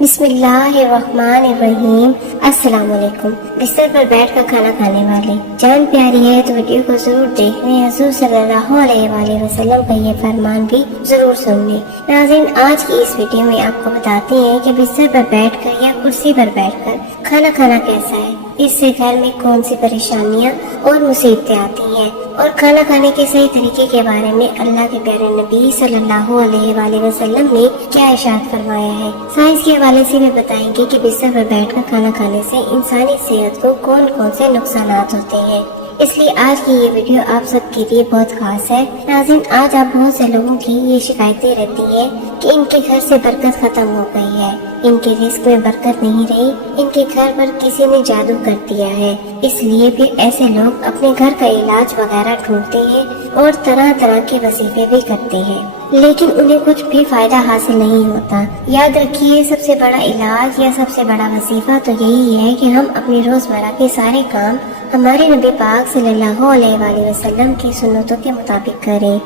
بسم اللہ الرحمن الرحیم۔ السلام علیکم۔ بستر پر بیٹھ کر کھانا کھانے والے جان پیاری ہے تو ویڈیو کو ضرور دیکھیں، حضور صلی اللہ علیہ وآلہ وسلم کا یہ فرمان بھی ضرور سنیں۔ ناظرین، آج کی اس ویڈیو میں آپ کو بتاتے ہیں کہ بستر پر بیٹھ کر یا کرسی پر بیٹھ کر کھانا کھانا کیسا ہے، اس سے گھر میں کون سی پریشانیاں اور مصیبتیں آتی ہیں، اور کھانا کھانے کے صحیح طریقے کے بارے میں اللہ کے پیارے نبی صلی اللہ علیہ وآلہ وسلم نے کیا ارشاد فرمایا ہے۔ سائنس کے حوالے سے بھی بتائیں گے کہ بستر پر بیٹھ کر کھانا کھانے سے انسانی صحت کو کون کون سے نقصانات ہوتے ہیں، اس لیے آج کی یہ ویڈیو آپ سب کے لیے بہت خاص ہے۔ ناظرین، آج آپ بہت سے لوگوں کی یہ شکایتیں رہتی ہیں کہ ان کے گھر سے برکت ختم ہو گئی ہے، ان کے رزق میں برکت نہیں رہی، ان کے گھر پر کسی نے جادو کر دیا ہے۔ اس لیے پھر ایسے لوگ اپنے گھر کا علاج وغیرہ ڈھونڈتے ہیں اور طرح طرح کے وظیفے بھی کرتے ہیں، لیکن انہیں کچھ بھی فائدہ حاصل نہیں ہوتا۔ یاد رکھیے، سب سے بڑا علاج یا سب سے بڑا وظیفہ تو یہی ہے کہ ہم اپنی روزمرہ کے سارے کام ہمارے نبی پاک صلی اللہ علیہ وآلہ وسلم کی سنتوں کے مطابق کریں۔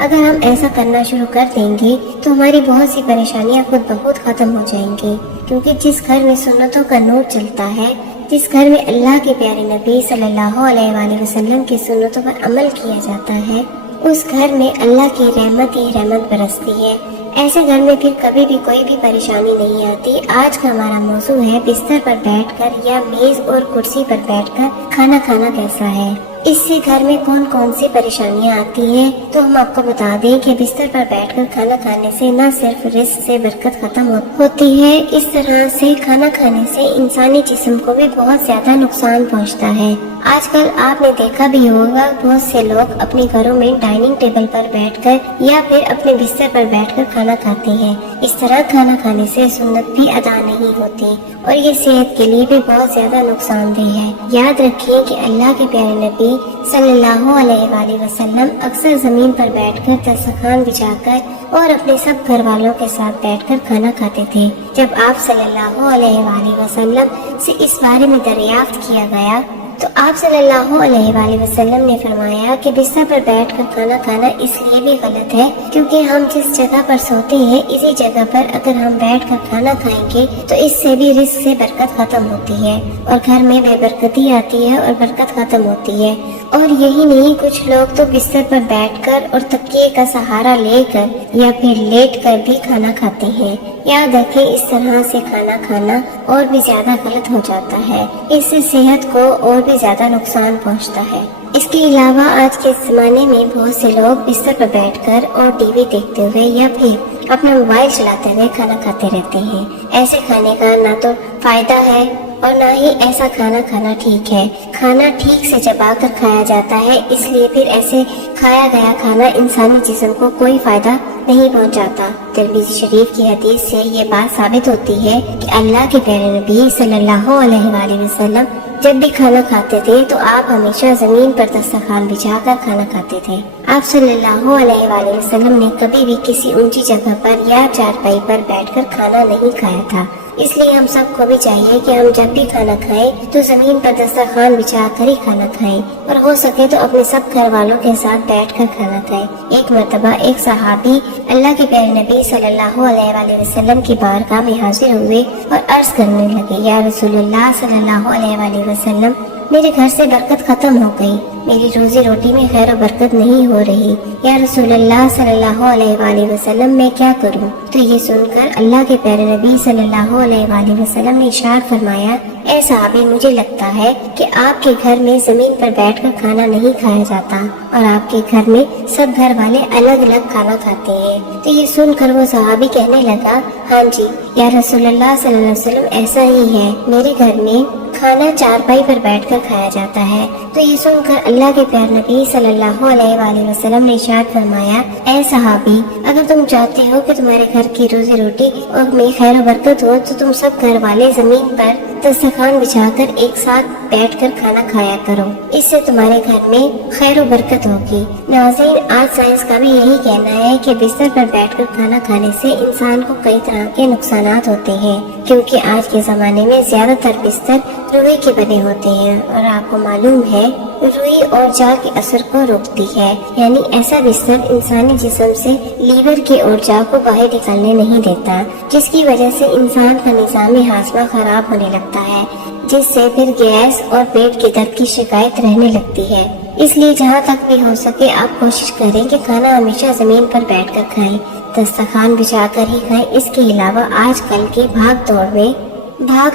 اگر ہم ایسا کرنا شروع کر دیں گے تو ہماری بہت سی پریشانیاں خود بخود ختم ہو جائیں گی، کیونکہ جس گھر میں سنتوں کا نور چلتا ہے، جس گھر میں اللہ کے پیارے نبی صلی اللہ علیہ وآلہ وسلم کی سنتوں پر عمل کیا جاتا ہے، اس گھر میں اللہ کی رحمت ہی رحمت برستی ہے۔ ایسے گھر میں پھر کبھی بھی کوئی بھی پریشانی نہیں آتی۔ آج کا ہمارا موضوع ہے بستر پر بیٹھ کر یا میز اور کرسی پر بیٹھ کر کھانا کھانا کیسا ہے، اس سے گھر میں کون کون سی پریشانیاں آتی ہیں۔ تو ہم آپ کو بتا دیں کہ بستر پر بیٹھ کر کھانا کھانے سے نہ صرف رزق سے برکت ختم ہوتی ہے، اس طرح سے کھانا کھانے سے انسانی جسم کو بھی بہت زیادہ نقصان پہنچتا ہے۔ آج کل آپ نے دیکھا بھی ہوگا، بہت سے لوگ اپنے گھروں میں ڈائننگ ٹیبل پر بیٹھ کر یا پھر اپنے بستر پر بیٹھ کر کھانا کھاتے ہیں۔ اس طرح کھانا کھانے سے سنت بھی ادا نہیں ہوتی اور یہ صحت کے لیے بھی بہت زیادہ نقصان دہ ہے۔ یاد رکھیے کہ اللہ کے پیارے نبی صلی اللہ علیہ وآلہ وسلم اکثر زمین پر بیٹھ کر دسترخوان بچھا کر اور اپنے سب گھر والوں کے ساتھ بیٹھ کر کھانا کھاتے تھے۔ جب آپ صلی اللہ علیہ وآلہ وسلم سے اس بارے میں دریافت کیا گیا تو آپ صلی اللہ علیہ وآلہ وسلم نے فرمایا کہ بستر پر بیٹھ کر کھانا کھانا اس لیے بھی غلط ہے کیونکہ ہم جس جگہ پر سوتے ہیں اسی جگہ پر اگر ہم بیٹھ کر کھانا کھائیں گے تو اس سے بھی رزق سے برکت ختم ہوتی ہے اور گھر میں بے برکتی آتی ہے اور برکت ختم ہوتی ہے۔ اور یہی نہیں، کچھ لوگ تو بستر پر بیٹھ کر اور تکیے کا سہارا لے کر یا پھر لیٹ کر بھی کھانا کھاتے ہیں۔ یاد رکھیں، اس طرح سے کھانا کھانا اور بھی زیادہ غلط ہو جاتا ہے، اس سے صحت کو اور بھی زیادہ نقصان پہنچتا ہے۔ اس کے علاوہ آج کے زمانے میں بہت سے لوگ بستر پر بیٹھ کر اور ٹی وی دیکھتے ہوئے یا پھر اپنا موبائل چلاتے ہوئے کھانا کھاتے رہتے ہیں۔ ایسے کھانے کا نہ تو فائدہ ہے اور نہ ہی ایسا کھانا کھانا ٹھیک ہے۔ کھانا ٹھیک سے چبا کر کھایا جاتا ہے، اس لیے پھر ایسے کھایا گیا کھانا انسانی جسم کو کوئی فائدہ نہیں پہنچاتا۔ ترمذی شریف کی حدیث سے یہ بات ثابت ہوتی ہے کہ اللہ کے پیارے نبی صلی اللہ علیہ وآلہ وسلم جب بھی کھانا کھاتے تھے تو آپ ہمیشہ زمین پر دسترخوان بچھا کر کھانا کھاتے تھے۔ آپ صلی اللہ علیہ وآلہ وسلم نے کبھی بھی کسی اونچی جگہ پر یا چارپائی پر بیٹھ کر کھانا نہیں کھایا تھا۔ اس لیے ہم سب کو بھی چاہیے کہ ہم جب بھی کھانا کھائیں تو زمین پر دسترخوان بچھا کر ہی کھانا کھائیں، اور ہو سکے تو اپنے سب گھر والوں کے ساتھ بیٹھ کر کھانا کھائیں۔ ایک مرتبہ ایک صحابی اللہ کے پیارے نبی صلی اللہ علیہ وآلہ وسلم کی بارگاہ میں حاضر ہوئے اور عرض کرنے لگے، یا رسول اللہ صلی اللہ علیہ وآلہ وسلم، میرے گھر سے برکت ختم ہو گئی، میری روزی روٹی میں خیر و برکت نہیں ہو رہی، یا رسول اللہ صلی اللہ علیہ وآلہ وسلم، میں کیا کروں؟ تو یہ سن کر اللہ کے پیارے نبی صلی اللہ علیہ وآلہ وسلم نے ارشاد فرمایا، اے صحابی، مجھے لگتا ہے کہ آپ کے گھر میں زمین پر بیٹھ کر کھانا نہیں کھایا جاتا اور آپ کے گھر میں سب گھر والے الگ الگ کھانا کھاتے ہیں۔ تو یہ سن کر وہ صحابی کہنے لگا، ہاں جی یا رسول اللہ صلی اللہ علیہ وسلم، ایسا ہی ہے، میرے گھر میں کھانا چارپائی پر بیٹھ کر کھایا جاتا ہے۔ تو یہ سن کر اللہ کے پیارے نبی صلی اللہ علیہ وآلہ وسلم نے ارشاد فرمایا، اے صحابی، اگر تم چاہتے ہو کہ تمہارے گھر کی روزی روٹی اور میں خیر و برکت ہو تو تم سب گھر والے زمین پر دسترخوان بچھا کر ایک ساتھ بیٹھ کر کھانا کھایا کرو، اس سے تمہارے گھر میں خیر و برکت ہوگی۔ ناظرین، آج سائنس کا بھی یہی کہنا ہے کہ بستر پر بیٹھ کر کھانا کھانے سے انسان کو کئی طرح کے نقصانات ہوتے ہیں، کیونکہ آج کے زمانے میں زیادہ تر بستر لوہے کے بنے ہوتے ہیں، اور آپ کو معلوم ہے روئی اور جا کے اثر کو روکتی ہے، یعنی ایسا بستر انسانی جسم سے لیور کے اور جا کو باہر نکلنے نہیں دیتا، جس کی وجہ سے انسان کا نظام ہاضمہ خراب ہونے لگتا ہے، جس سے پھر گیس اور پیٹ کے درد کی شکایت رہنے لگتی ہے۔ اس لیے جہاں تک بھی ہو سکے آپ کوشش کریں کہ کھانا ہمیشہ زمین پر بیٹھ کر کھائیں، دسترخوان بچھا کر ہی کھائیں۔ اس کے علاوہ آج کل کی بھاگ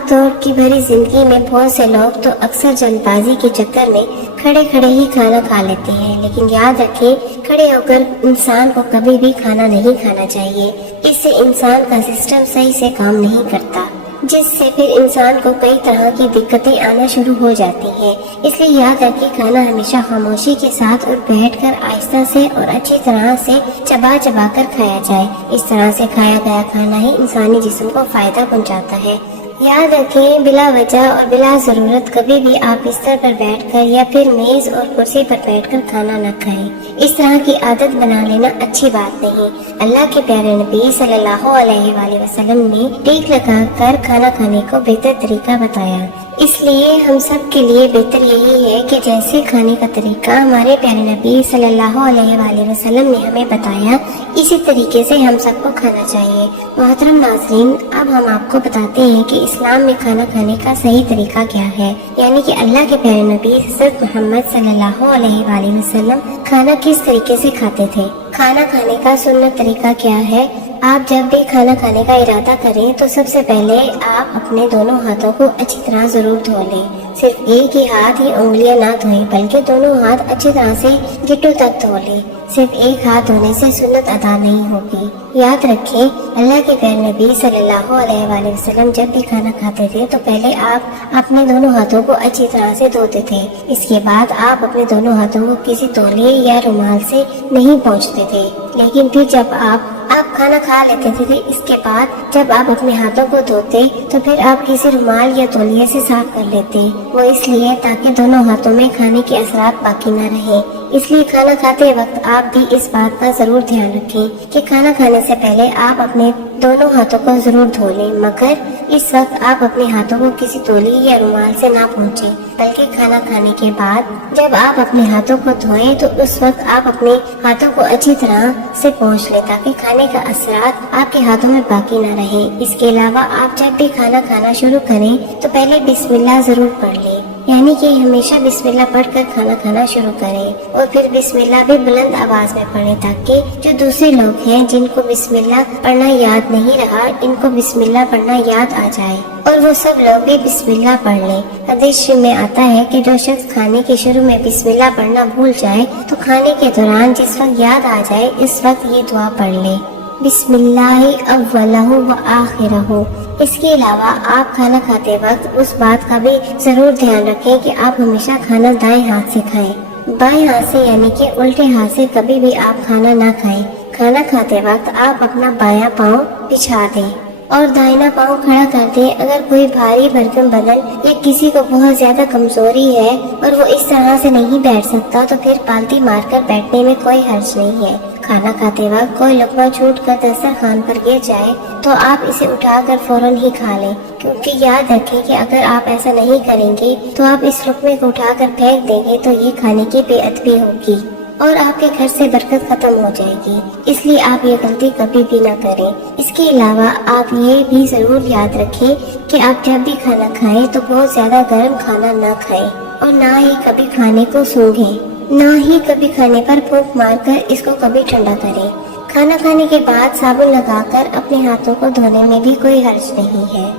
دوڑ کی بھری زندگی میں بہت سے لوگ تو اکثر جلد بازی کے چکر میں کھڑے کھڑے ہی کھانا کھا لیتے ہیں، لیکن یاد رکھیں کھڑے ہو کر انسان کو کبھی بھی کھانا نہیں کھانا چاہیے۔ اس سے انسان کا سسٹم صحیح سے کام نہیں کرتا، جس سے پھر انسان کو کئی طرح کی دقتیں آنا شروع ہو جاتی ہیں۔ اس لیے یاد رکھیں کھانا ہمیشہ خاموشی کے ساتھ اور بیٹھ کر آہستہ سے اور اچھی طرح سے چبا کر کھایا جائے۔ اس طرح سے کھایا گیا کھانا ہی انسانی جسم کو فائدہ پہنچاتا ہے۔ یاد رکھیں بلا وجہ اور بلا ضرورت کبھی بھی آپ بستر پر بیٹھ کر یا پھر میز اور کرسی پر بیٹھ کر کھانا نہ کھائیں۔ اس طرح کی عادت بنا لینا اچھی بات نہیں۔ اللہ کے پیارے نبی صلی اللہ علیہ وآلہ وسلم نے ٹیک لگا کر کھانا کھانے کو بہتر طریقہ بتایا۔ اس لیے ہم سب کے لیے بہتر یہی ہے کہ جیسے کھانے کا طریقہ ہمارے پیارے نبی صلی اللہ علیہ وآلہ وسلم نے ہمیں بتایا، اسی طریقے سے ہم سب کو کھانا چاہیے۔ محترم ناظرین، اب ہم آپ کو بتاتے ہیں کہ اسلام میں کھانا کھانے کا صحیح طریقہ کیا ہے، یعنی کہ اللہ کے پیارے نبی حضرت محمد صلی اللہ علیہ وآلہ وسلم کھانا کس طریقے سے کھاتے تھے۔ کھانا کھانے کا سنت طریقہ کیا ہے؟ آپ جب بھی کھانا کھانے کا ارادہ کریں تو سب سے پہلے آپ اپنے دونوں ہاتھوں کو اچھی طرح ضرور دھو لیں۔ صرف ایک ہی ہاتھ ہی انگلیاں نہ دھوئیں، بلکہ دونوں ہاتھ اچھی طرح سے گھٹنوں تک دھو لیں۔ صرف ایک ہاتھ دھونے سے سنت ادا نہیں ہوگی۔ یاد رکھیں اللہ کے پیارے نبی صلی اللہ علیہ وآلہ وسلم جب بھی کھانا کھاتے تھے تو پہلے آپ اپنے دونوں ہاتھوں کو اچھی طرح سے دھوتے تھے۔ اس کے بعد آپ اپنے دونوں ہاتھوں کو کسی تولیے یا رومال سے نہیں پوچھتے تھے، لیکن پھر جب آپ کھانا کھا لیتے تھے، اس کے بعد جب آپ اپنے ہاتھوں کو دھوتے تو پھر آپ کسی رومال یا تولیے سے صاف کر لیتے، وہ اس لیے تاکہ دونوں ہاتھوں میں کھانے کے اثرات باقی نہ رہیں۔ اس لیے کھانا کھاتے وقت آپ بھی اس بات کا ضرور دھیان رکھیں کہ کھانا کھانے سے پہلے آپ اپنے دونوں ہاتھوں کو ضرور دھو لیں، مگر اس وقت آپ اپنے ہاتھوں کو کسی تولیے یا رومال سے نہ پہنچیں، بلکہ کھانا کھانے کے بعد جب آپ اپنے ہاتھوں کو دھوئیں تو اس وقت آپ اپنے ہاتھوں کو اچھی طرح سے پہنچ لیں تاکہ کھانے کا اثرات آپ کے ہاتھوں میں باقی نہ رہے۔ اس کے علاوہ آپ جب بھی کھانا کھانا شروع کریں تو پہلے بسم اللہ ضرور پڑھ لیں، یعنی کہ ہمیشہ بسم اللہ پڑھ کر کھانا کھانا شروع کریں، اور پھر بسم اللہ بھی بلند آواز میں پڑھیں تاکہ جو دوسرے لوگ ہیں جن کو بسم اللہ پڑھنا یاد نہیں رہا، ان کو بسم اللہ پڑھنا یاد آ جائے اور وہ سب لوگ بھی بسم اللہ پڑھ لیں۔ حدیث میں آتا ہے کہ جو شخص کھانے کے شروع میں بسم اللہ پڑھنا بھول جائے تو کھانے کے دوران جس وقت یاد آ جائے اس وقت یہ دعا پڑھ لے، بسم اللہ اولہ و آخرہ۔ اس کے علاوہ آپ کھانا کھاتے وقت اس بات کا بھی ضرور دھیان رکھیں کہ آپ ہمیشہ کھانا دائیں ہاتھ سے کھائیں، بائیں ہاتھ سے یعنی کہ الٹے ہاتھ سے کبھی بھی آپ کھانا نہ کھائیں۔ کھانا کھاتے وقت آپ اپنا بایاں پاؤں بچھا دیں اور دائنا پاؤں کھڑا کر دیں۔ اگر کوئی بھاری بھرکم بدن یا کسی کو بہت زیادہ کمزوری ہے اور وہ اس طرح سے نہیں بیٹھ سکتا تو پھر پالتی مار کر بیٹھنے میں کوئی حرج نہیں ہے۔ کھانا کھاتے وقت کوئی لقمہ چھوٹ کر دسترخوان پر گر جائے تو آپ اسے اٹھا کر فوراً ہی کھا لیں، کیونکہ یاد رکھیں کہ اگر آپ ایسا نہیں کریں گے تو آپ اس لقمے کو اٹھا کر پھینک دیں گے تو یہ کھانے کی بے ادبی ہوگی اور آپ کے گھر سے برکت ختم ہو جائے گی۔ اس لیے آپ یہ غلطی کبھی بھی نہ کریں۔ اس کے علاوہ آپ یہ بھی ضرور یاد رکھیں کہ آپ جب بھی کھانا کھائیں تو بہت زیادہ گرم کھانا نہ کھائیں اور نہ ہی کبھی کھانے کو سونگھیں، نہ ہی کبھی کھانے پر پھونک مار کر اس کو کبھی ٹھنڈا کریں۔ کھانا کھانے کے بعد صابن لگا کر اپنے ہاتھوں کو دھونے میں بھی کوئی حرج نہیں ہے۔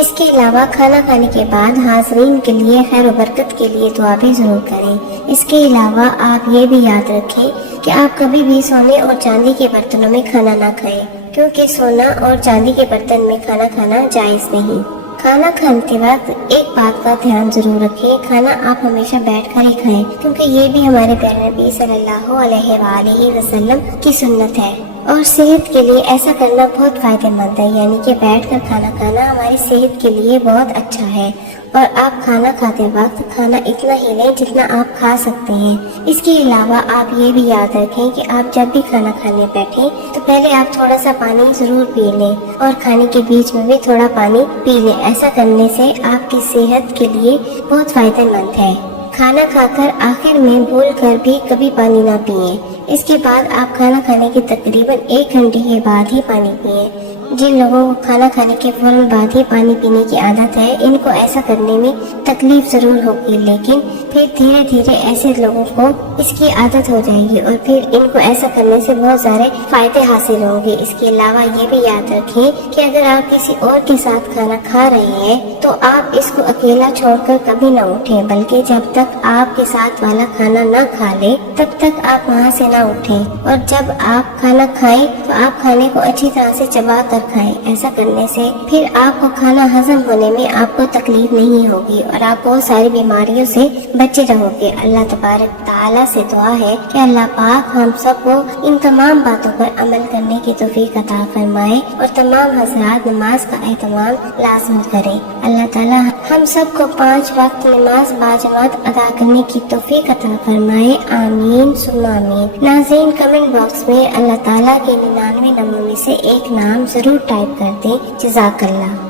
اس کے علاوہ کھانا کھانے کے بعد حاضرین کے لیے خیر و برکت کے لیے دعا بھی ضرور کریں۔ اس کے علاوہ آپ یہ بھی یاد رکھیں کہ آپ کبھی بھی سونے اور چاندی کے برتنوں میں کھانا نہ کھائیں، کیونکہ سونا اور چاندی کے برتن میں کھانا کھانا جائز نہیں۔ کھانا کھاتے وقت ایک بات کا دھیان ضرور رکھیں، کھانا آپ ہمیشہ بیٹھ کر ہی کھائیں، کیونکہ یہ بھی ہمارے پیارے نبی صلی اللہ علیہ وآلہ وسلم کی سنت ہے اور صحت کے لیے ایسا کرنا بہت فائدہ مند ہے، یعنی کہ بیٹھ کر کھانا کھانا ہماری صحت کے لیے بہت اچھا ہے۔ اور آپ کھانا کھاتے وقت کھانا اتنا ہی لیں جتنا آپ کھا سکتے ہیں۔ اس کے علاوہ آپ یہ بھی یاد رکھیں کہ آپ جب بھی کھانا کھانے بیٹھیں تو پہلے آپ تھوڑا سا پانی ضرور پی لیں اور کھانے کے بیچ میں بھی تھوڑا پانی پی لیں۔ ایسا کرنے سے آپ کی صحت کے لیے بہت فائدہ مند ہے۔ کھانا کھا کر آخر میں بھول کر بھی کبھی پانی نہ پیئیں۔ اس کے بعد آپ کھانا کھانے کے تقریباً 1 گھنٹے کے بعد ہی پانی پئیں۔ جن لوگوں کو کھانا کھانے کے فوراً بعد ہی پانی پینے کی عادت ہے، ان کو ایسا کرنے میں تکلیف ضرور ہوگی، لیکن پھر دھیرے دھیرے ایسے لوگوں کو اس کی عادت ہو جائے گی اور پھر ان کو ایسا کرنے سے بہت سارے فائدے حاصل ہوں گے۔ اس کے علاوہ یہ بھی یاد رکھیں کہ اگر آپ کسی اور کے ساتھ کھانا کھا رہے ہیں تو آپ اس کو اکیلا چھوڑ کر کبھی نہ اٹھیں، بلکہ جب تک آپ کے ساتھ والا کھانا نہ کھا لے تب تک آپ وہاں سے نہ اٹھیں، اور جب آپ کھانا کھائیں تو آپ کھانے کو اچھی طرح سے چبا کر کھائیں۔ ایسا کرنے سے پھر آپ کو کھانا ہضم ہونے میں آپ کو تکلیف نہیں ہوگی اور آپ بہت ساری بیماریوں سے بچے رہو گے۔ اللہ تبارک تعالیٰ سے دعا ہے کہ اللہ پاک ہم سب کو ان تمام باتوں پر عمل کرنے کی توفیق عطا فرمائے اور تمام حضرات نماز کا اہتمام لازم کریں۔ اللہ تعالیٰ ہم سب کو 5 وقت نماز باجماعت ادا کرنے کی توفیق عطا فرمائے، آمین ثم آمین۔ ناظرین، کمنٹ باکس میں اللہ تعالیٰ کے 99 ناموں میں سے ایک نام ضرور ٹائپ کر دیں۔ جزاک اللہ۔